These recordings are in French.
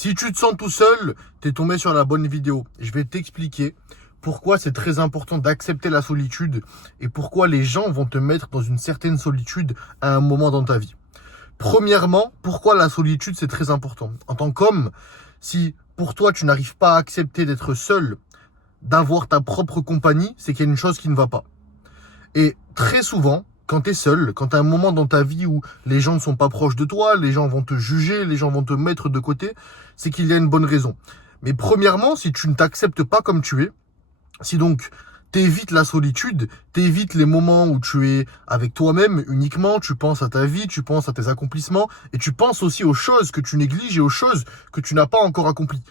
Si tu te sens tout seul, t'es tombé sur la bonne vidéo. Je vais t'expliquer pourquoi c'est très important d'accepter la solitude et pourquoi les gens vont te mettre dans une certaine solitude à un moment dans ta vie. Premièrement, pourquoi la solitude c'est très important. En tant qu'homme, si pour toi tu n'arrives pas à accepter d'être seul, d'avoir ta propre compagnie, c'est qu'il y a une chose qui ne va pas. Et très souvent, quand tu es seul, quand tu as un moment dans ta vie où les gens ne sont pas proches de toi, les gens vont te juger, les gens vont te mettre de côté, c'est qu'il y a une bonne raison. Mais premièrement, si tu ne t'acceptes pas comme tu es, si donc t'évites la solitude, t'évites les moments où tu es avec toi-même uniquement, tu penses à ta vie, tu penses à tes accomplissements et tu penses aussi aux choses que tu négliges et aux choses que tu n'as pas encore accomplies.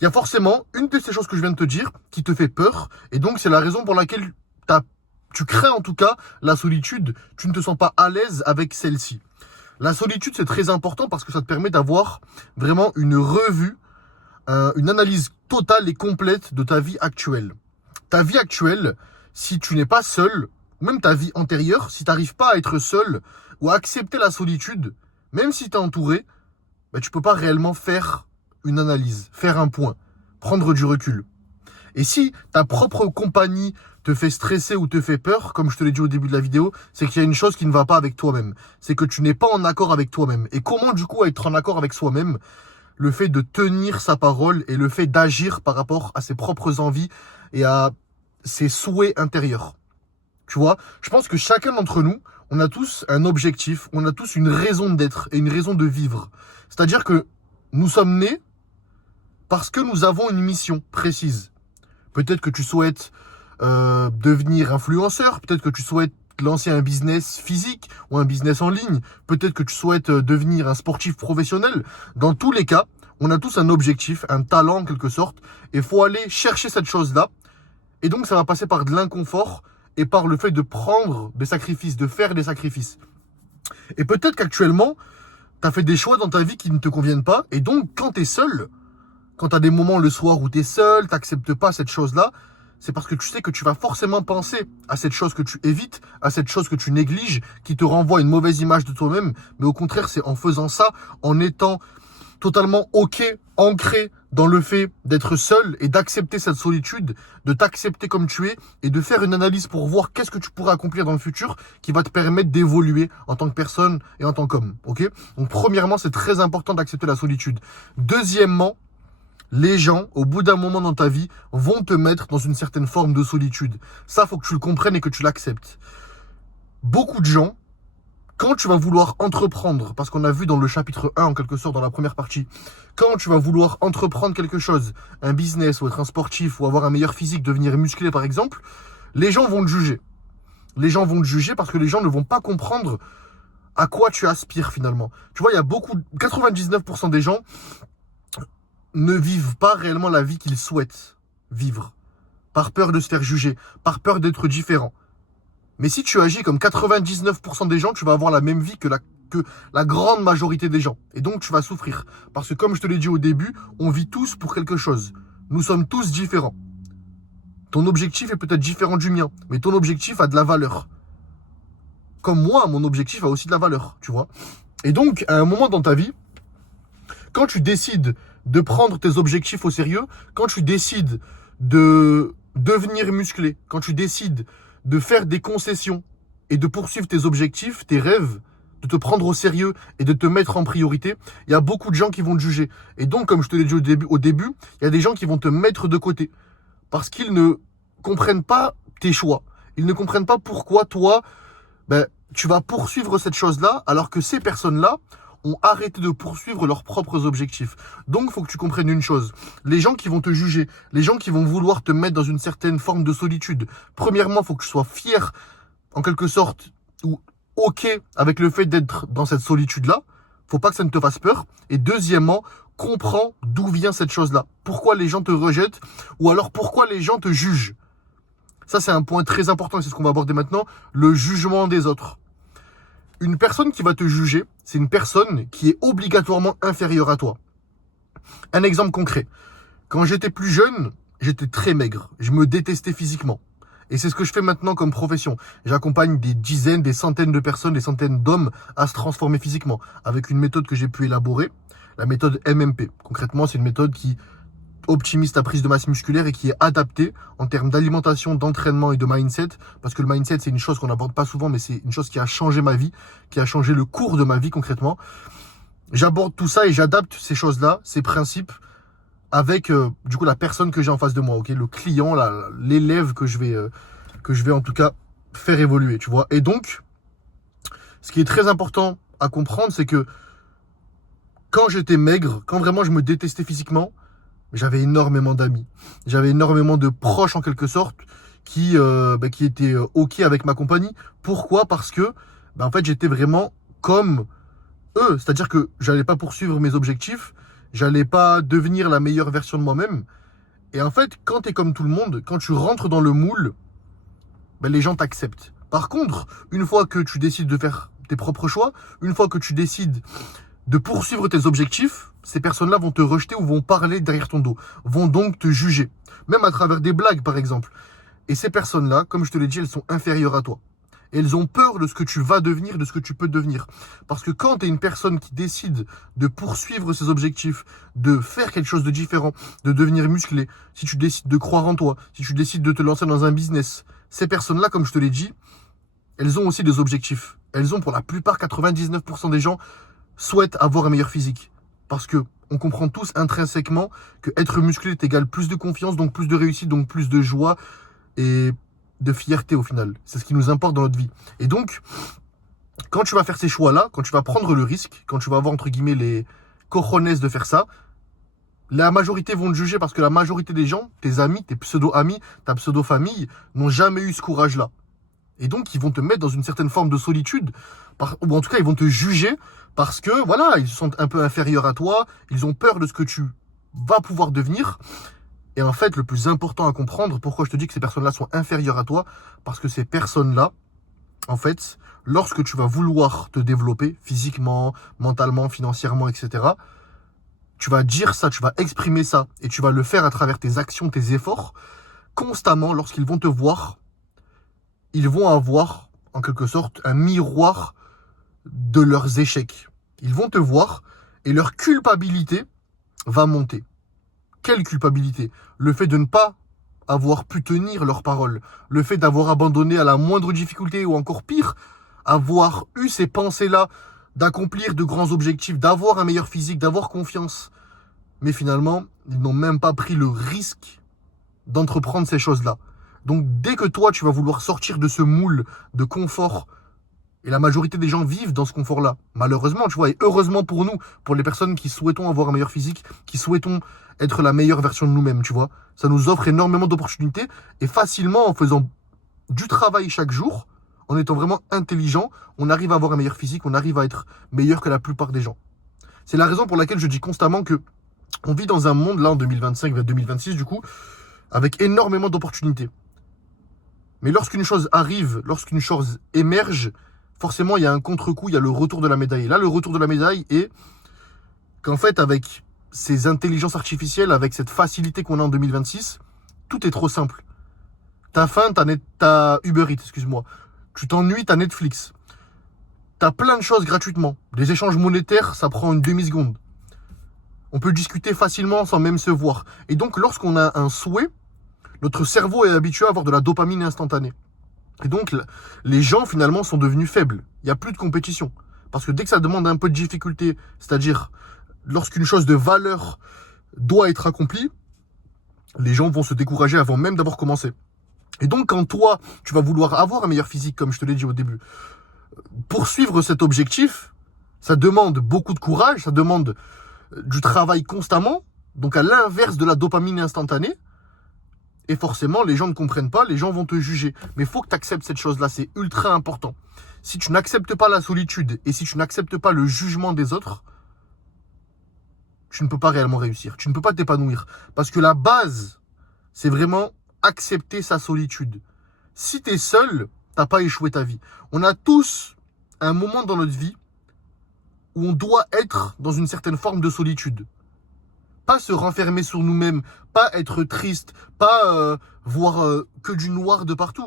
Il y a forcément une de ces choses que je viens de te dire qui te fait peur et donc c'est la raison pour laquelle tu crains en tout cas la solitude, tu ne te sens pas à l'aise avec celle-ci. La solitude, c'est très important parce que ça te permet d'avoir vraiment une revue, une analyse totale et complète de ta vie actuelle. Ta vie actuelle, si tu n'es pas seul, même ta vie antérieure, si tu n'arrives pas à être seul ou à accepter la solitude, même si tu es entouré, ben, tu ne peux pas réellement faire une analyse, faire un point, prendre du recul. Et si ta propre compagnie te fait stresser ou te fait peur, comme je te l'ai dit au début de la vidéo, c'est qu'il y a une chose qui ne va pas avec toi-même. C'est que tu n'es pas en accord avec toi-même. Et comment du coup être en accord avec soi-même? Le fait de tenir sa parole et le fait d'agir par rapport à ses propres envies et à ses souhaits intérieurs. Tu vois, je pense que chacun d'entre nous, on a tous un objectif, on a tous une raison d'être et une raison de vivre. C'est-à-dire que nous sommes nés parce que nous avons une mission précise. Peut-être que tu souhaites devenir influenceur, peut-être que tu souhaites lancer un business physique ou un business en ligne, peut-être que tu souhaites devenir un sportif professionnel. Dans tous les cas, on a tous un objectif, un talent en quelque sorte, et il faut aller chercher cette chose-là. Et donc ça va passer par de l'inconfort et par le fait de prendre des sacrifices, de faire des sacrifices. Et peut-être qu'actuellement, tu as fait des choix dans ta vie qui ne te conviennent pas, et donc quand tu es seul, quand tu as des moments le soir où tu es seul, tu n'acceptes pas cette chose-là, c'est parce que tu sais que tu vas forcément penser à cette chose que tu évites, à cette chose que tu négliges, qui te renvoie une mauvaise image de toi-même. Mais au contraire, c'est en faisant ça, en étant totalement OK, ancré dans le fait d'être seul et d'accepter cette solitude, de t'accepter comme tu es et de faire une analyse pour voir qu'est-ce que tu pourras accomplir dans le futur qui va te permettre d'évoluer en tant que personne et en tant qu'homme. OK? Donc premièrement, c'est très important d'accepter la solitude. Deuxièmement, les gens, au bout d'un moment dans ta vie, vont te mettre dans une certaine forme de solitude. Ça, faut que tu le comprennes et que tu l'acceptes. Beaucoup de gens, quand tu vas vouloir entreprendre, parce qu'on a vu dans le chapitre 1, en quelque sorte, dans la première partie, quand tu vas vouloir entreprendre quelque chose, un business, ou être un sportif, ou avoir un meilleur physique, devenir musclé par exemple, les gens vont te juger. Les gens vont te juger parce que les gens ne vont pas comprendre à quoi tu aspires finalement. Tu vois, il y a 99% des gens ne vivent pas réellement la vie qu'ils souhaitent vivre, par peur de se faire juger, par peur d'être différent. Mais si tu agis comme 99% des gens, tu vas avoir la même vie que la grande majorité des gens. Et donc tu vas souffrir. Parce que comme je te l'ai dit au début, on vit tous pour quelque chose. Nous sommes tous différents. Ton objectif est peut-être différent du mien, mais ton objectif a de la valeur. Comme moi, mon objectif a aussi de la valeur, tu vois. Et donc, à un moment dans ta vie, quand tu décides de prendre tes objectifs au sérieux, quand tu décides de devenir musclé, quand tu décides de faire des concessions et de poursuivre tes objectifs, tes rêves, de te prendre au sérieux et de te mettre en priorité, il y a beaucoup de gens qui vont te juger. Et donc, comme je te l'ai dit au début, il y a des gens qui vont te mettre de côté parce qu'ils ne comprennent pas tes choix. Ils ne comprennent pas pourquoi toi, tu vas poursuivre cette chose-là alors que ces personnes-là ont arrêté de poursuivre leurs propres objectifs. Donc, il faut que tu comprennes une chose. Les gens qui vont te juger, les gens qui vont vouloir te mettre dans une certaine forme de solitude, premièrement, il faut que tu sois fier, en quelque sorte, ou OK avec le fait d'être dans cette solitude-là. Faut pas que ça ne te fasse peur. Et deuxièmement, comprends d'où vient cette chose-là. Pourquoi les gens te rejettent ou alors pourquoi les gens te jugent. Ça, c'est un point très important et c'est ce qu'on va aborder maintenant, le jugement des autres. Une personne qui va te juger, c'est une personne qui est obligatoirement inférieure à toi. Un exemple concret. Quand j'étais plus jeune, j'étais très maigre. Je me détestais physiquement. Et c'est ce que je fais maintenant comme profession. J'accompagne des dizaines, des centaines de personnes, des centaines d'hommes à se transformer physiquement. Avec une méthode que j'ai pu élaborer. la méthode MMP. Concrètement, c'est une méthode qui optimise ta prise de masse musculaire et qui est adaptée en termes d'alimentation, d'entraînement et de mindset. Parce que le mindset, c'est une chose qu'on n'aborde pas souvent, mais c'est une chose qui a changé ma vie, qui a changé le cours de ma vie concrètement. J'aborde tout ça et j'adapte ces choses-là, ces principes, avec du coup la personne que j'ai en face de moi, ok, le client, l'élève que je vais en tout cas faire évoluer, tu vois. Et donc, ce qui est très important à comprendre, c'est que quand j'étais maigre, quand vraiment je me détestais physiquement, j'avais énormément d'amis. J'avais énormément de proches en quelque sorte qui étaient OK avec ma compagnie. Pourquoi? Parce que en fait j'étais vraiment comme eux. C'est-à-dire que j'allais pas poursuivre mes objectifs, j'allais pas devenir la meilleure version de moi-même. Et en fait, quand tu es comme tout le monde, quand tu rentres dans le moule, les gens t'acceptent. Par contre, une fois que tu décides de faire tes propres choix, une fois que tu décides de poursuivre tes objectifs, ces personnes-là vont te rejeter ou vont parler derrière ton dos, vont donc te juger, même à travers des blagues par exemple. Et ces personnes-là, comme je te l'ai dit, elles sont inférieures à toi. Et elles ont peur de ce que tu vas devenir, de ce que tu peux devenir. Parce que quand tu es une personne qui décide de poursuivre ses objectifs, de faire quelque chose de différent, de devenir musclé, si tu décides de croire en toi, si tu décides de te lancer dans un business, ces personnes-là, comme je te l'ai dit, elles ont aussi des objectifs. Elles ont pour la plupart, 99% des gens, souhaitent avoir un meilleur physique. Parce que on comprend tous intrinsèquement que être musclé est égal plus de confiance, donc plus de réussite, donc plus de joie et de fierté au final. C'est ce qui nous importe dans notre vie. Et donc, quand tu vas faire ces choix-là, quand tu vas prendre le risque, quand tu vas avoir entre guillemets les cojones de faire ça, la majorité vont te juger parce que la majorité des gens, tes amis, tes pseudo-amis, ta pseudo-famille, n'ont jamais eu ce courage-là. Et donc, ils vont te mettre dans une certaine forme de solitude, ou en tout cas, ils vont te juger parce que, voilà, ils se sentent un peu inférieurs à toi, ils ont peur de ce que tu vas pouvoir devenir. Et en fait, le plus important à comprendre, pourquoi je te dis que ces personnes-là sont inférieures à toi, parce que ces personnes-là, en fait, lorsque tu vas vouloir te développer physiquement, mentalement, financièrement, etc., tu vas dire ça, tu vas exprimer ça, et tu vas le faire à travers tes actions, tes efforts, constamment, lorsqu'ils vont te voir, ils vont avoir, en quelque sorte, un miroir de leurs échecs. Ils vont te voir et leur culpabilité va monter. Quelle culpabilité? Le fait de ne pas avoir pu tenir leurs paroles, le fait d'avoir abandonné à la moindre difficulté ou encore pire, avoir eu ces pensées-là d'accomplir de grands objectifs, d'avoir un meilleur physique, d'avoir confiance. Mais finalement, ils n'ont même pas pris le risque d'entreprendre ces choses-là. Donc dès que toi, tu vas vouloir sortir de ce moule de confort, et la majorité des gens vivent dans ce confort-là, malheureusement, tu vois, et heureusement pour nous, pour les personnes qui souhaitons avoir un meilleur physique, qui souhaitons être la meilleure version de nous-mêmes, tu vois. Ça nous offre énormément d'opportunités, et facilement, en faisant du travail chaque jour, en étant vraiment intelligent, on arrive à avoir un meilleur physique, on arrive à être meilleur que la plupart des gens. C'est la raison pour laquelle je dis constamment que on vit dans un monde, là, en 2025 vers 2026, du coup, avec énormément d'opportunités. Mais lorsqu'une chose arrive, lorsqu'une chose émerge, forcément, il y a un contre-coup, il y a le retour de la médaille. Et là, le retour de la médaille est qu'en fait, avec ces intelligences artificielles, avec cette facilité qu'on a en 2026, tout est trop simple. T'as faim, t'as Uber Eats, excuse-moi. Tu t'ennuies, t'as Netflix. T'as plein de choses gratuitement. Des échanges monétaires, ça prend une demi-seconde. On peut discuter facilement sans même se voir. Et donc, lorsqu'on a un souhait, notre cerveau est habitué à avoir de la dopamine instantanée. Et donc, les gens, finalement, sont devenus faibles. Il n'y a plus de compétition. Parce que dès que ça demande un peu de difficulté, c'est-à-dire lorsqu'une chose de valeur doit être accomplie, les gens vont se décourager avant même d'avoir commencé. Et donc, quand toi, tu vas vouloir avoir un meilleur physique, comme je te l'ai dit au début, poursuivre cet objectif, ça demande beaucoup de courage, ça demande du travail constamment, donc à l'inverse de la dopamine instantanée. Et forcément, les gens ne comprennent pas, les gens vont te juger. Mais il faut que tu acceptes cette chose-là, c'est ultra important. Si tu n'acceptes pas la solitude et si tu n'acceptes pas le jugement des autres, tu ne peux pas réellement réussir. Tu ne peux pas t'épanouir. Parce que la base, c'est vraiment accepter sa solitude. Si tu es seul, t'as pas échoué ta vie. On a tous un moment dans notre vie où on doit être dans une certaine forme de solitude. Pas se renfermer sur nous-mêmes, pas être triste, pas voir que du noir de partout.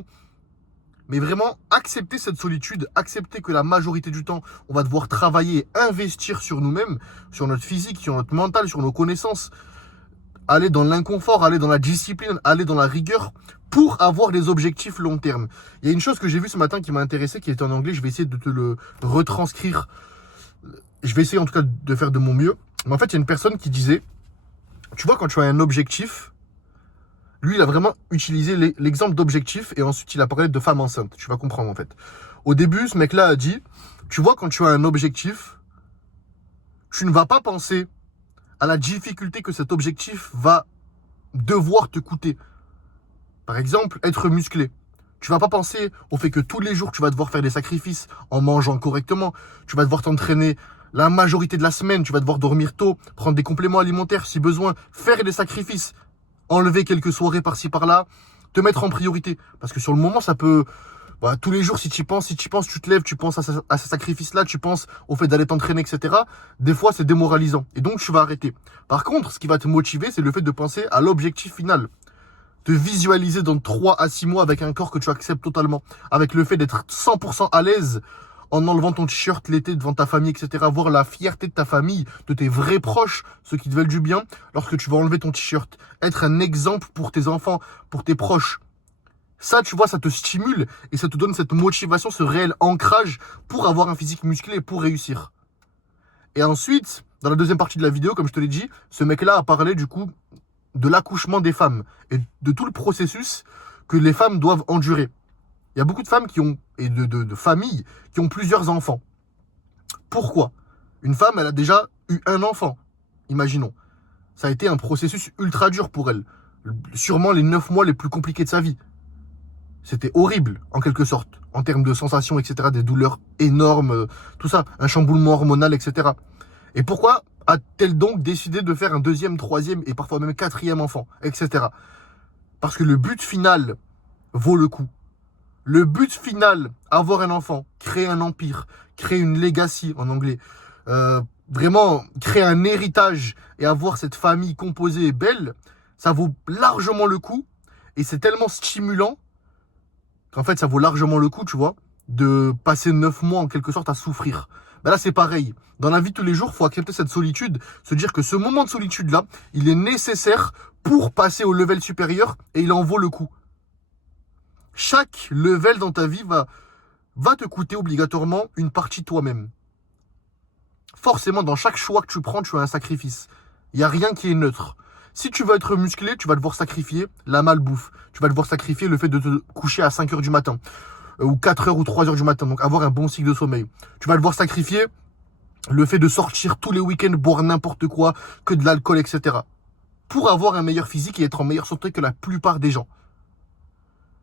Mais vraiment, accepter cette solitude, accepter que la majorité du temps, on va devoir travailler, investir sur nous-mêmes, sur notre physique, sur notre mental, sur nos connaissances, aller dans l'inconfort, aller dans la discipline, aller dans la rigueur pour avoir des objectifs long terme. Il y a une chose que j'ai vue ce matin qui m'a intéressé, qui est en anglais, je vais essayer de te le retranscrire. Je vais essayer en tout cas de faire de mon mieux. Mais en fait, il y a une personne qui disait, tu vois, quand tu as un objectif, lui, il a vraiment utilisé l'exemple d'objectif et ensuite il a parlé de femme enceinte. Tu vas comprendre en fait. Au début, ce mec-là a dit, tu vois, quand tu as un objectif, tu ne vas pas penser à la difficulté que cet objectif va devoir te coûter. Par exemple, être musclé. Tu vas pas penser au fait que tous les jours, tu vas devoir faire des sacrifices en mangeant correctement. Tu vas devoir t'entraîner la majorité de la semaine. Tu vas devoir dormir tôt, prendre des compléments alimentaires si besoin, faire des sacrifices, enlever quelques soirées par-ci par-là, te mettre en priorité. Parce que sur le moment, ça peut... Voilà, tous les jours, si tu y penses, tu te lèves, tu penses à ce sacrifice-là, tu penses au fait d'aller t'entraîner, etc. Des fois, c'est démoralisant. Et donc, tu vas arrêter. Par contre, ce qui va te motiver, c'est le fait de penser à l'objectif final. Te visualiser dans 3 à 6 mois avec un corps que tu acceptes totalement. Avec le fait d'être 100% à l'aise en enlevant ton t-shirt l'été devant ta famille, etc. Voir la fierté de ta famille, de tes vrais proches, ceux qui te veulent du bien, lorsque tu vas enlever ton t-shirt. Être un exemple pour tes enfants, pour tes proches. Ça, tu vois, ça te stimule et ça te donne cette motivation, ce réel ancrage pour avoir un physique musclé et pour réussir. Et ensuite, dans la deuxième partie de la vidéo, comme je te l'ai dit, ce mec-là a parlé du coup de l'accouchement des femmes et de tout le processus que les femmes doivent endurer. Il y a beaucoup de femmes qui ont, et de familles qui ont plusieurs enfants. Pourquoi? Une femme, elle a déjà eu un enfant, imaginons. Ça a été un processus ultra dur pour elle. Sûrement les 9 mois les plus compliqués de sa vie. C'était horrible, en quelque sorte, en termes de sensations, etc., des douleurs énormes, tout ça, un chamboulement hormonal, etc. Et pourquoi a-t-elle donc décidé de faire un deuxième, troisième et parfois même quatrième enfant, etc. Parce que le but final vaut le coup. Le but final, avoir un enfant, créer un empire, créer une legacy en anglais, vraiment créer un héritage et avoir cette famille composée et belle, ça vaut largement le coup et c'est tellement stimulant qu'en fait, ça vaut largement le coup, tu vois, de passer 9 mois en quelque sorte à souffrir. Ben là, c'est pareil. Dans la vie de tous les jours, il faut accepter cette solitude, se dire que ce moment de solitude-là, il est nécessaire pour passer au level supérieur et il en vaut le coup. Chaque level dans ta vie va te coûter obligatoirement une partie de toi-même. Forcément, dans chaque choix que tu prends, tu as un sacrifice. Il n'y a rien qui est neutre. Si tu veux être musclé, tu vas devoir sacrifier la malbouffe. Tu vas devoir sacrifier le fait de te coucher à 5 heures du matin. Ou 4 heures ou 3 heures du matin. Donc avoir un bon cycle de sommeil. Tu vas devoir sacrifier le fait de sortir tous les week-ends, boire n'importe quoi, que de l'alcool, etc. Pour avoir un meilleur physique et être en meilleure santé que la plupart des gens.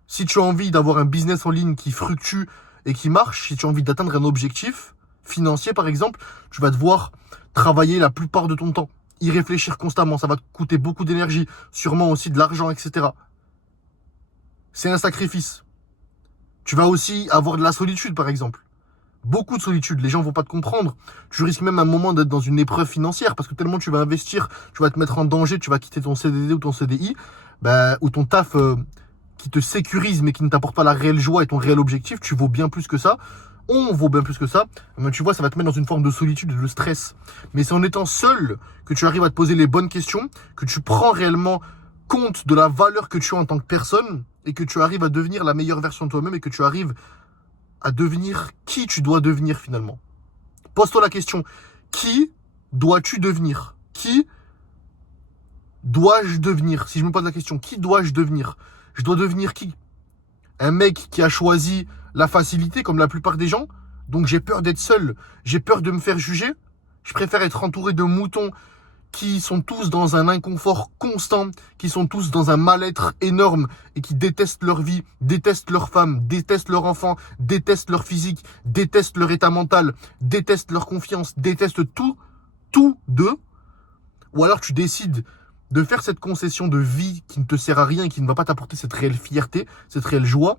Si tu as envie d'avoir un business en ligne qui fructue et qui marche, si tu as envie d'atteindre un objectif financier par exemple, tu vas devoir travailler la plupart de ton temps. Y réfléchir constamment, ça va te coûter beaucoup d'énergie, sûrement aussi de l'argent, etc. C'est un sacrifice. Tu vas aussi avoir de la solitude, par exemple. Beaucoup de solitude, les gens vont pas te comprendre. Tu risques même à un moment d'être dans une épreuve financière, parce que tellement tu vas investir, tu vas te mettre en danger, tu vas quitter ton CDD ou ton CDI, ou ton taf qui te sécurise, mais qui ne t'apporte pas la réelle joie et ton réel objectif, tu vaux bien plus que ça. On vaut bien plus que ça, mais tu vois, ça va te mettre dans une forme de solitude, de stress. Mais c'est en étant seul que tu arrives à te poser les bonnes questions, que tu prends réellement compte de la valeur que tu as en tant que personne et que tu arrives à devenir la meilleure version de toi-même et que tu arrives à devenir qui tu dois devenir finalement. Pose-toi la question, qui dois-tu devenir? Qui dois-je devenir? Si je me pose la question, qui dois-je devenir? Je dois devenir qui? Un mec qui a choisi la facilité comme la plupart des gens, donc j'ai peur d'être seul, j'ai peur de me faire juger, je préfère être entouré de moutons qui sont tous dans un inconfort constant, qui sont tous dans un mal-être énorme et qui détestent leur vie, détestent leur femme, détestent leur enfant, détestent leur physique, détestent leur état mental, détestent leur confiance, détestent tout d'eux. Ou alors tu décides de faire cette concession de vie qui ne te sert à rien et qui ne va pas t'apporter cette réelle fierté, cette réelle joie.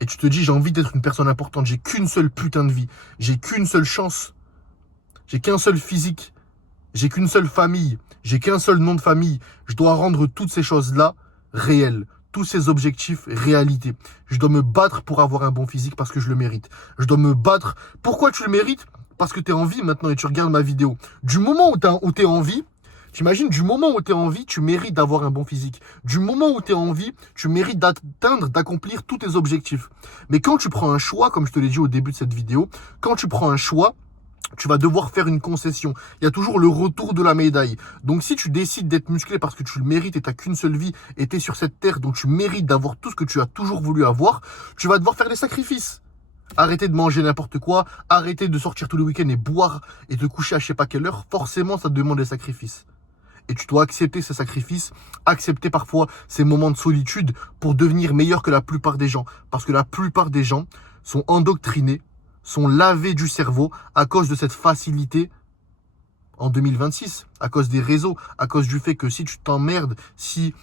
Et tu te dis, j'ai envie d'être une personne importante, j'ai qu'une seule putain de vie, j'ai qu'une seule chance, j'ai qu'un seul physique, j'ai qu'une seule famille, j'ai qu'un seul nom de famille. Je dois rendre toutes ces choses-là réelles. tous ces objectifs réalité. Je dois me battre pour avoir un bon physique parce que je le mérite. Je dois me battre. Pourquoi tu le mérites? Parce que tu es en vie maintenant et tu regardes ma vidéo. Du moment où tu es en vie, t'imagines, du moment où tu es en vie, tu mérites d'avoir un bon physique. Du moment où tu es en vie, tu mérites d'atteindre, d'accomplir tous tes objectifs. Mais quand tu prends un choix, comme je te l'ai dit au début de cette vidéo, quand tu prends un choix, tu vas devoir faire une concession. Il y a toujours le retour de la médaille. Donc si tu décides d'être musclé parce que tu le mérites et tu n'as qu'une seule vie et tu es sur cette terre, donc tu mérites d'avoir tout ce que tu as toujours voulu avoir, tu vas devoir faire des sacrifices. Arrêter de manger n'importe quoi, arrêter de sortir tous les week-ends et boire et te coucher à je sais pas quelle heure, forcément ça te demande des sacrifices. Et tu dois accepter ces sacrifices, accepter parfois ces moments de solitude pour devenir meilleur que la plupart des gens. Parce que la plupart des gens sont endoctrinés, sont lavés du cerveau à cause de cette facilité en 2026, à cause des réseaux, à cause du fait que si tu t'emmerdes, si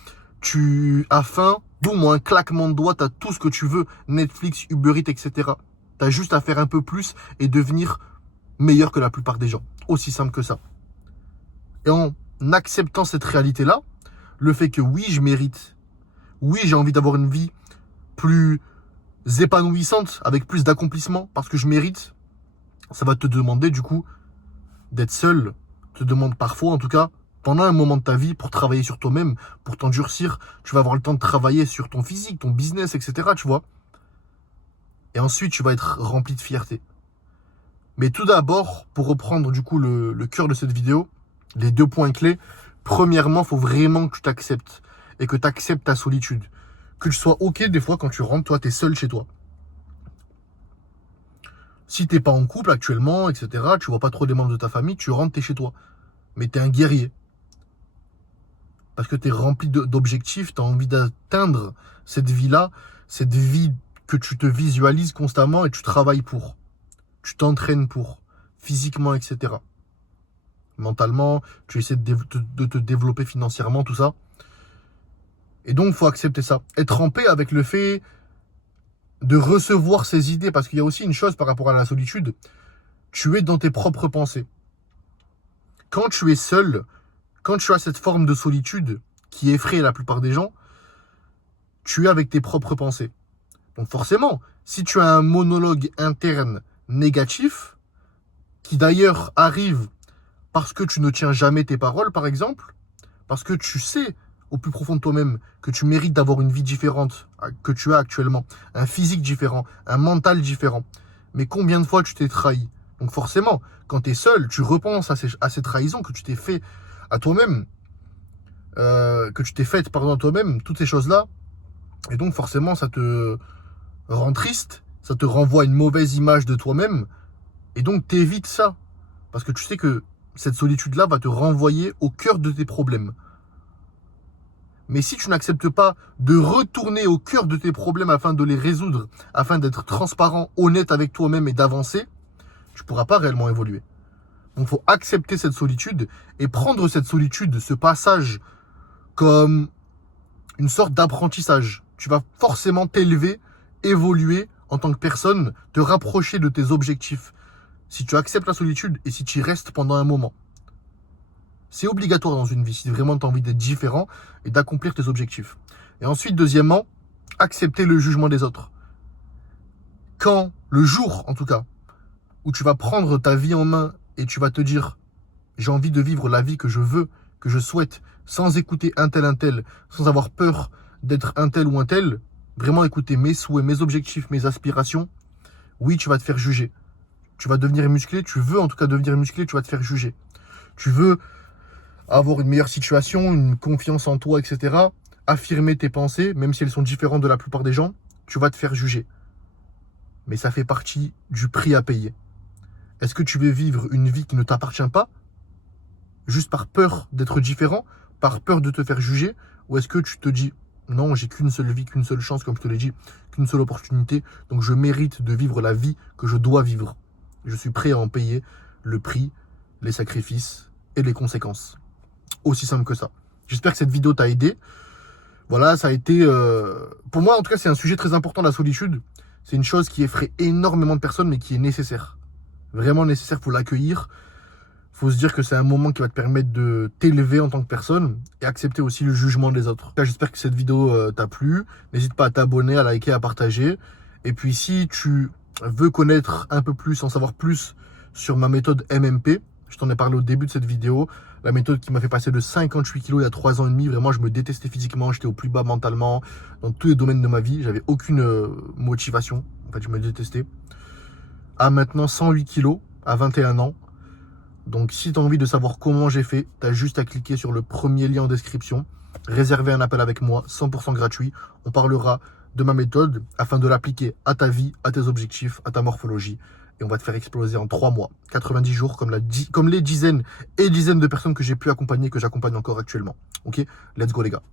tu as faim, boum, un claquement de doigts, tu as tout ce que tu veux, Netflix, Uber Eats, etc. Tu as juste à faire un peu plus et devenir meilleur que la plupart des gens. Aussi simple que ça. Et en acceptant cette réalité-là, le fait que oui, je mérite, oui, j'ai envie d'avoir une vie plus épanouissante, avec plus d'accomplissement, parce que je mérite, ça va te demander du coup d'être seul, te demande parfois en tout cas, pendant un moment de ta vie, pour travailler sur toi-même, pour t'endurcir, tu vas avoir le temps de travailler sur ton physique, ton business, etc. Tu vois. Et ensuite, tu vas être rempli de fierté. Mais tout d'abord, pour reprendre du coup le cœur de cette vidéo, les 2 points clés, premièrement, il faut vraiment que tu t'acceptes et que tu acceptes ta solitude. Que tu sois OK des fois quand tu rentres, toi, tu es seul chez toi. Si tu n'es pas en couple actuellement, etc., tu vois pas trop des membres de ta famille, tu rentres, tu es chez toi. Mais tu es un guerrier. Parce que tu es rempli d'objectifs, tu as envie d'atteindre cette vie-là, cette vie que tu te visualises constamment et tu travailles pour. Tu t'entraînes pour, physiquement, etc. Mentalement, tu essaies de te développer financièrement, tout ça. Et donc, il faut accepter ça. Être en paix avec le fait de recevoir ces idées. Parce qu'il y a aussi une chose par rapport à la solitude. Tu es dans tes propres pensées. Quand tu es seul, quand tu as cette forme de solitude qui effraie la plupart des gens, tu es avec tes propres pensées. Donc forcément, si tu as un monologue interne négatif, qui d'ailleurs arrive parce que tu ne tiens jamais tes paroles, par exemple, parce que tu sais au plus profond de toi-même que tu mérites d'avoir une vie différente que tu as actuellement, un physique différent, un mental différent. Mais combien de fois tu t'es trahi? Donc forcément, quand tu es seul, tu repenses à ces trahisons que tu t'es fait à toi-même, que tu t'es faites à toi-même, toutes ces choses-là. Et donc forcément, ça te rend triste, ça te renvoie une mauvaise image de toi-même. Et donc t'évites ça. Parce que tu sais que cette solitude-là va te renvoyer au cœur de tes problèmes. Mais si tu n'acceptes pas de retourner au cœur de tes problèmes afin de les résoudre, afin d'être transparent, honnête avec toi-même et d'avancer, tu ne pourras pas réellement évoluer. Donc il faut accepter cette solitude et prendre cette solitude, ce passage, comme une sorte d'apprentissage. Tu vas forcément t'élever, évoluer en tant que personne, te rapprocher de tes objectifs. Si tu acceptes la solitude et si tu y restes pendant un moment. C'est obligatoire dans une vie, si vraiment tu as envie d'être différent et d'accomplir tes objectifs. Et ensuite, deuxièmement, accepter le jugement des autres. Quand, le jour en tout cas, où tu vas prendre ta vie en main et tu vas te dire « j'ai envie de vivre la vie que je veux, que je souhaite, sans écouter un tel, sans avoir peur d'être un tel ou un tel, vraiment écouter mes souhaits, mes objectifs, mes aspirations, oui, tu vas te faire juger. Tu vas devenir musclé, tu veux en tout cas devenir musclé, tu vas te faire juger. Tu veux avoir une meilleure situation, une confiance en toi, etc. Affirmer tes pensées, même si elles sont différentes de la plupart des gens, tu vas te faire juger. Mais ça fait partie du prix à payer. Est-ce que tu veux vivre une vie qui ne t'appartient pas, juste par peur d'être différent, par peur de te faire juger, ou est-ce que tu te dis non, j'ai qu'une seule vie, qu'une seule chance, comme je te l'ai dit, qu'une seule opportunité, donc je mérite de vivre la vie que je dois vivre. Je suis prêt à en payer le prix, les sacrifices et les conséquences. Aussi simple que ça. J'espère que cette vidéo t'a aidé. Voilà, ça a été... pour moi, en tout cas, c'est un sujet très important, la solitude. C'est une chose qui effraie énormément de personnes, mais qui est nécessaire. Vraiment nécessaire, il faut l'accueillir. faut se dire que c'est un moment qui va te permettre de t'élever en tant que personne et accepter aussi le jugement des autres. J'espère que cette vidéo t'a plu. N'hésite pas à t'abonner, à liker, à partager. Et puis si tu veux connaître un peu plus, en savoir plus sur ma méthode MMP, je t'en ai parlé au début de cette vidéo, la méthode qui m'a fait passer de 58 kilos il y a 3 ans et demi. Vraiment, je me détestais physiquement, j'étais au plus bas mentalement, dans tous les domaines de ma vie. J'avais aucune motivation. En fait, je me détestais. À maintenant 108 kilos, à 21 ans. Donc, si tu as envie de savoir comment j'ai fait, tu as juste à cliquer sur le premier lien en description, réserver un appel avec moi, 100% gratuit. On parlera de ma méthode afin de l'appliquer à ta vie, à tes objectifs, à ta morphologie. Et on va te faire exploser en 3 mois, 90 jours, comme les dizaines et dizaines de personnes que j'ai pu accompagner, que j'accompagne encore actuellement. Ok, let's go les gars.